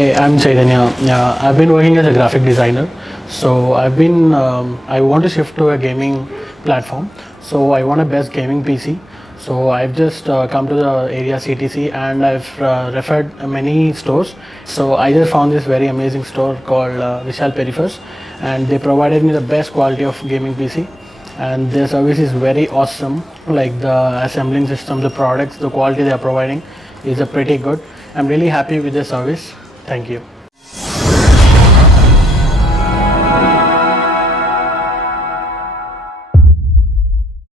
Hi, I'm Chaitanya. I've been working as a graphic designer. So I want to shift to a gaming platform. So I want a best gaming PC. So I've just come to the area CTC and I've referred many stores. So I just found this very amazing store called VishalPeripherals, and they provided me the best quality of gaming PC. And their service is very awesome. Like the assembling system, the products, the quality they are providing is pretty good. I'm really happy with the service. Thank you.